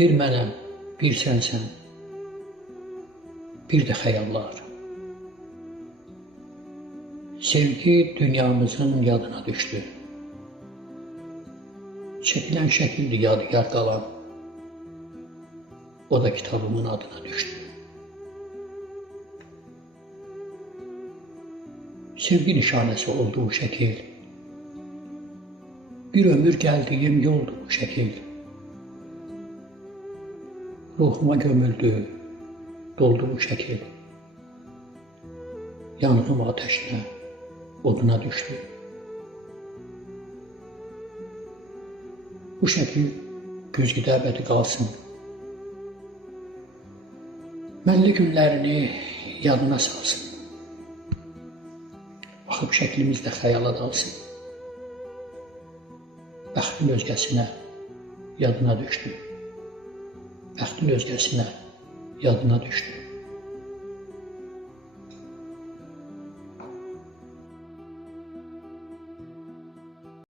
Bir mənəm, bir sənsən, bir də xəyallar. Sevgi dünyamızın yadına düşdü. Çəkilən şəkildir yadigar qalan, o da kitabımın adına düşdü. Sevgi nişanəsi olduğu şəkil, bir ömür gəldiyim yoldur bu şəkil. Ruhuma gömüldü, doldu bu şəkil. Yanğım ateşinə, oduna düşdü. Bu şəkil güzgüdə əbədi qalsın. Mənli günlərini yadına salsın. Baxıb şəklimiz də xəyala dalsın. Bəxtin özgəsinə yadına düşdü. Bəxtin özgəsinə yadına düşdü.